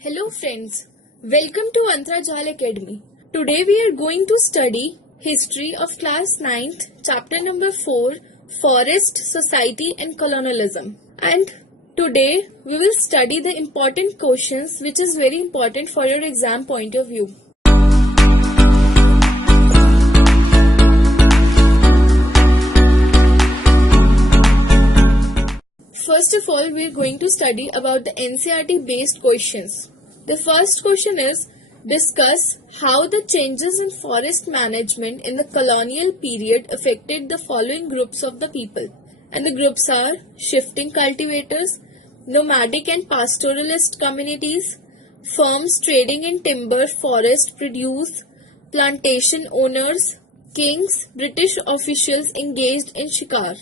Hello friends, welcome to Antrajal Academy. Today we are going to study History of Class 9th, Chapter number 4, Forest, Society and Colonialism. And today we will study the important questions which is very important for your exam point of view. First of all, we are going to study about the NCERT based questions. The first question is, discuss how the changes in forest management in the colonial period affected the following groups of the people. And the groups are shifting cultivators, nomadic and pastoralist communities, firms trading in timber, forest produce, plantation owners, kings, British officials engaged in shikar.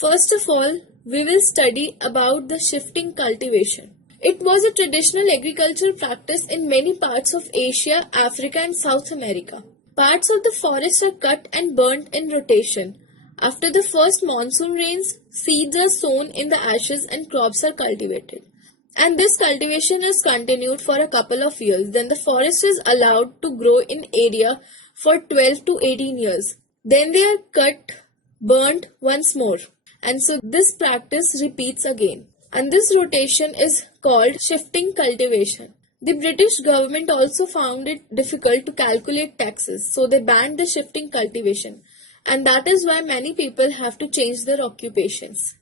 First of all, we will study about the shifting cultivation. It was a traditional agricultural practice in many parts of Asia, Africa and South America. Parts of the forest are cut and burnt in rotation. After the first monsoon rains, seeds are sown in the ashes and crops are cultivated. And this cultivation is continued for a couple of years. Then the forest is allowed to grow in area for 12 to 18 years. Then they are cut, burnt once more. And so this practice repeats again. And this rotation is called shifting cultivation. The British government also found it difficult to calculate taxes, so they banned the shifting cultivation. And that is why many people have to change their occupations.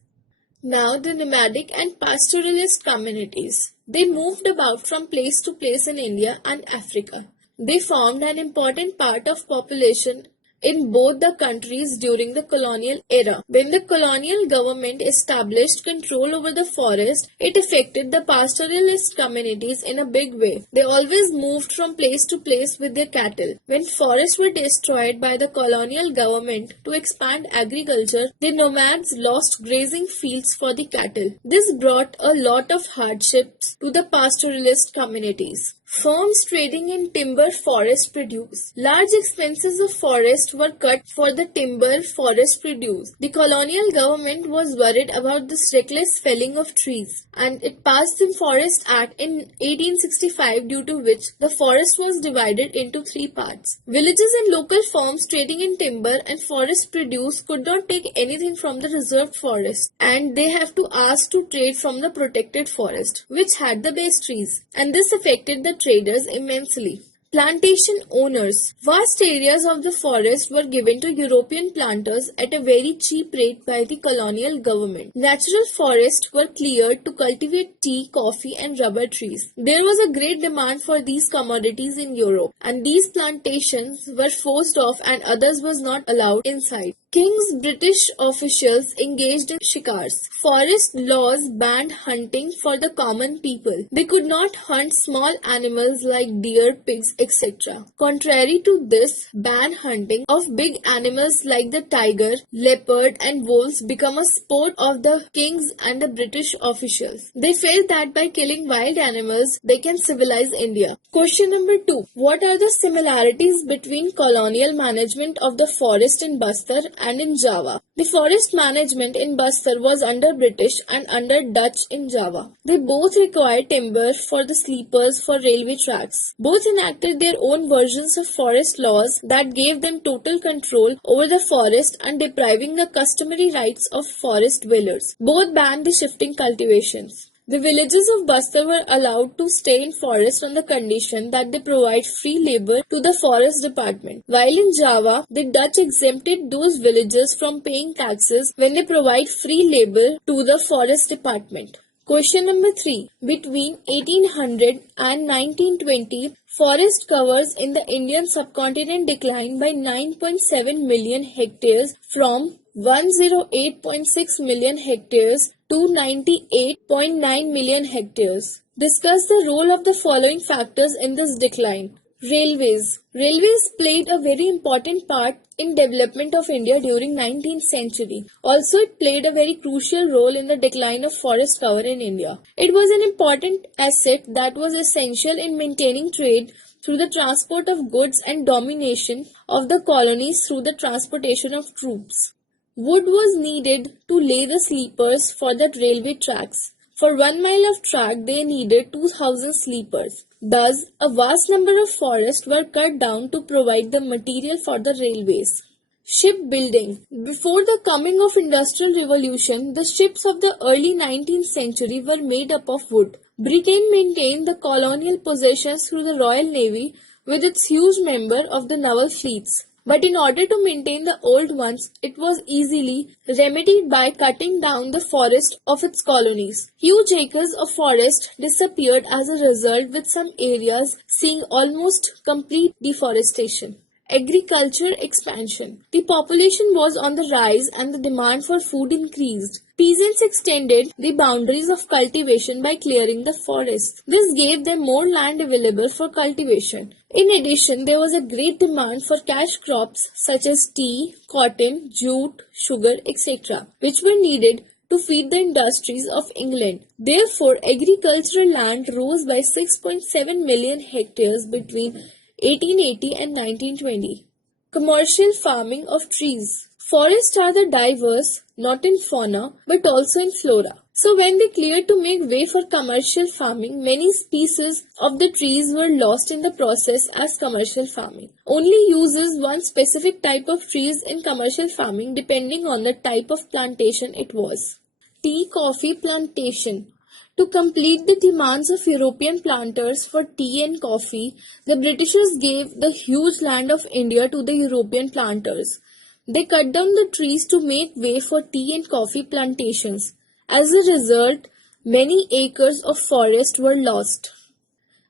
Now the nomadic and pastoralist communities. They moved about from place to place in India and Africa. They formed an important part of population in both the countries during the colonial era. When the colonial government established control over the forest, it affected the pastoralist communities in a big way. They always moved from place to place with their cattle. When forests were destroyed by the colonial government to expand agriculture, the nomads lost grazing fields for the cattle. This brought a lot of hardships to the pastoralist communities. Firms trading in timber forest produce. Large expanses of forest were cut for the timber forest produce. The colonial government was worried about this reckless felling of trees, and it passed the Forest Act in 1865, due to which the forest was divided into three parts. Villages and local firms trading in timber and forest produce could not take anything from the reserved forest, and they have to ask to trade from the protected forest, which had the base trees, and this affected the traders immensely. Plantation owners. Vast areas of the forest were given to European planters at a very cheap rate by the colonial government. Natural forests were cleared to cultivate tea, coffee and rubber trees. There was a great demand for these commodities in Europe, and these plantations were forced off and others was not allowed inside. King's British officials engaged in shikars. Forest laws banned hunting for the common people. They could not hunt small animals like deer, pigs, etc. Contrary to this ban, hunting of big animals like the tiger, leopard and wolves became a sport of the kings and the British officials. They felt that by killing wild animals, they can civilize India. Question number 2. What are the similarities between colonial management of the forest in Bastar and in Java? The forest management in Bastar was under British and under Dutch in Java. They both required timber for the sleepers for railway tracks. Both enacted their own versions of forest laws that gave them total control over the forest and depriving the customary rights of forest dwellers. Both banned the shifting cultivations. The villages of Bastar were allowed to stay in forest on the condition that they provide free labor to the forest department. While in Java, the Dutch exempted those villages from paying taxes when they provide free labor to the forest department. Question number 3. Between 1800 and 1920, forest covers in the Indian subcontinent declined by 9.7 million hectares from 108.6 million hectares to 98.9 million hectares. Discuss the role of the following factors in this decline. Railways. Railways played a very important part in development of India during 19th century. Also, it played a very crucial role in the decline of forest cover in India. It was an important asset that was essential in maintaining trade through the transport of goods and domination of the colonies through the transportation of troops. Wood was needed to lay the sleepers for the railway tracks. For 1 mile of track, they needed 2,000 sleepers. Thus, a vast number of forests were cut down to provide the material for the railways. Shipbuilding. Before the coming of Industrial Revolution, the ships of the early 19th century were made up of wood. Britain maintained the colonial possessions through the Royal Navy with its huge number of the naval fleets. But in order to maintain the old ones, it was easily remedied by cutting down the forest of its colonies. Huge acres of forest disappeared as a result, with some areas seeing almost complete deforestation. Agriculture expansion. The population was on the rise and the demand for food increased. Peasants extended the boundaries of cultivation by clearing the forests. This gave them more land available for cultivation. In addition, there was a great demand for cash crops such as tea, cotton, jute, sugar, etc., which were needed to feed the industries of England. Therefore, agricultural land rose by 6.7 million hectares between 1880 and 1920. Commercial farming of trees. Forests are the diverse, not in fauna, but also in flora. So when they cleared to make way for commercial farming, many species of the trees were lost in the process as commercial farming only uses one specific type of trees in commercial farming depending on the type of plantation it was. Tea coffee plantation. To complete the demands of European planters for tea and coffee, the Britishers gave the huge land of India to the European planters. They cut down the trees to make way for tea and coffee plantations. As a result, many acres of forest were lost.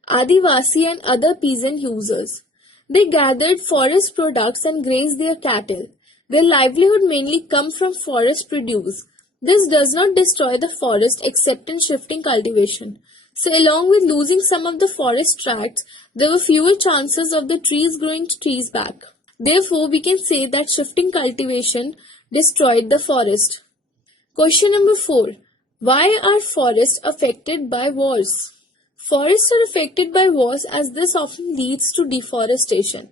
Adivasi and other peasant users. They gathered forest products and grazed their cattle. Their livelihood mainly comes from forest produce. This does not destroy the forest except in shifting cultivation. So along with losing some of the forest tracts, there were fewer chances of the trees growing trees back. Therefore, we can say that shifting cultivation destroyed the forest. Question number 4. Why are forests affected by wars? Forests are affected by wars as this often leads to deforestation.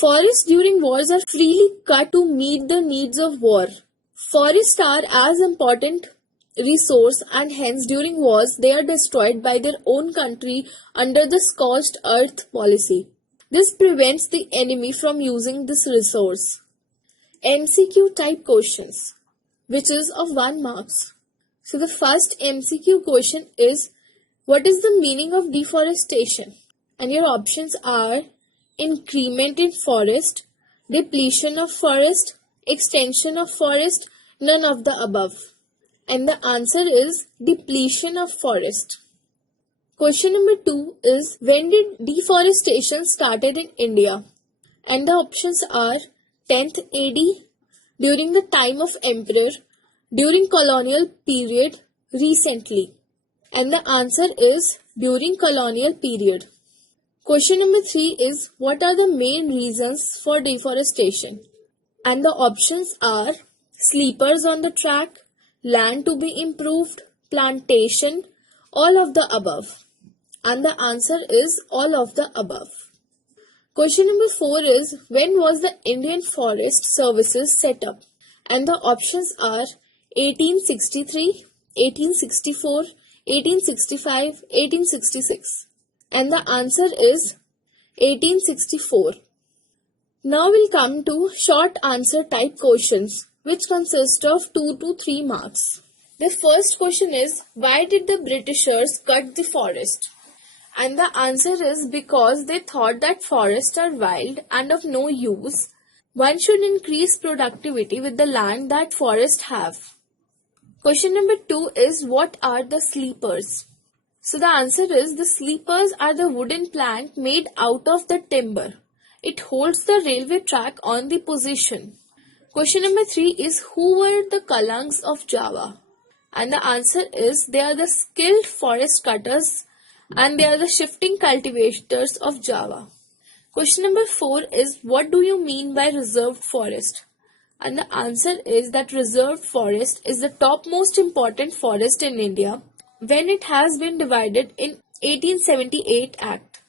Forests during wars are freely cut to meet the needs of war. Forests are as important resource and hence during wars they are destroyed by their own country under the scorched earth policy. This prevents the enemy from using this resource. MCQ type questions, which is of 1 marks. So the first MCQ question is, what is the meaning of deforestation? And your options are increment in forest, depletion of forest, extension of forest, none of the above. And the answer is depletion of forest. Question number 2 is, when did deforestation started in India? And the options are 10th AD, during the time of emperor, during colonial period, recently. And the answer is during colonial period. Question number 3 is, what are the main reasons for deforestation? And the options are sleepers on the track, land to be improved, plantation, all of the above. And the answer is all of the above. Question number 4 is, when was the Indian Forest Services set up? And the options are 1863, 1864, 1865, 1866. And the answer is 1864. Now we'll come to short answer type questions, which consist of 2 to 3 marks. The first question is, why did the Britishers cut the forest? And the answer is because they thought that forests are wild and of no use. One should increase productivity with the land that forests have. Question number 2 is, what are the sleepers? So the answer is, the sleepers are the wooden plank made out of the timber. It holds the railway track on the position. Question number 3 is, who were the Kalangs of Java? And the answer is, they are the skilled forest cutters and they are the shifting cultivators of Java. Question number 4 is, what do you mean by reserved forest? And the answer is that reserved forest is the topmost important forest in India when it has been divided in 1878 Act.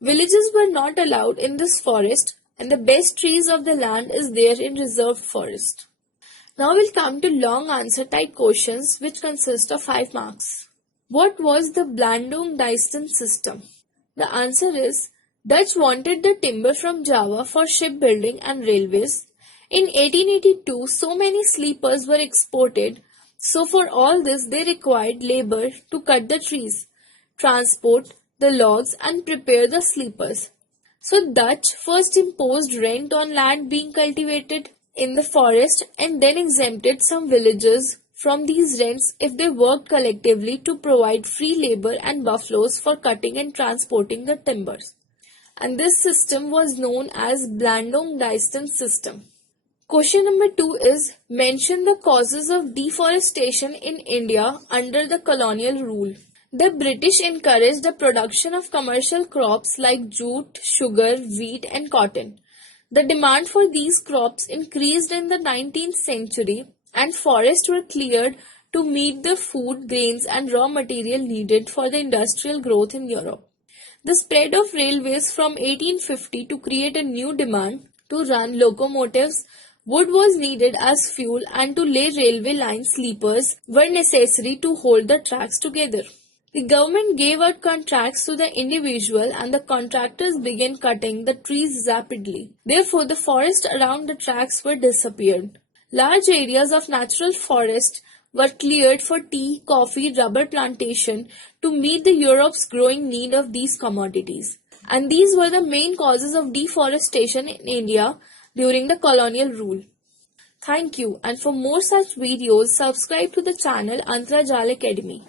Villages were not allowed in this forest and the best trees of the land is there in reserved forest. Now we'll come to long answer type questions which consist of 5 marks. What was the Blandung-Dyston system? The answer is Dutch wanted the timber from Java for shipbuilding and railways. In 1882, so many sleepers were exported, so for all this they required labor to cut the trees, transport the logs and prepare the sleepers. So Dutch first imposed rent on land being cultivated in the forest and then exempted some villagers from these rents if they worked collectively to provide free labor and buffaloes for cutting and transporting the timbers. And this system was known as Blandung-Dyston system. Question number 2 is mention the causes of deforestation in India under the colonial rule. The British encouraged the production of commercial crops like jute, sugar, wheat and cotton. The demand for these crops increased in the 19th century and forests were cleared to meet the food, grains and raw material needed for the industrial growth in Europe. The spread of railways from 1850 to create a new demand to run locomotives, wood was needed as fuel and to lay railway line sleepers were necessary to hold the tracks together. The government gave out contracts to the individual and the contractors began cutting the trees rapidly. Therefore, the forests around the tracks were disappeared. Large areas of natural forest were cleared for tea, coffee, rubber plantation to meet the Europe's growing need of these commodities. And these were the main causes of deforestation in India during the colonial rule. Thank you, and for more such videos, subscribe to the channel Antarjal Academy.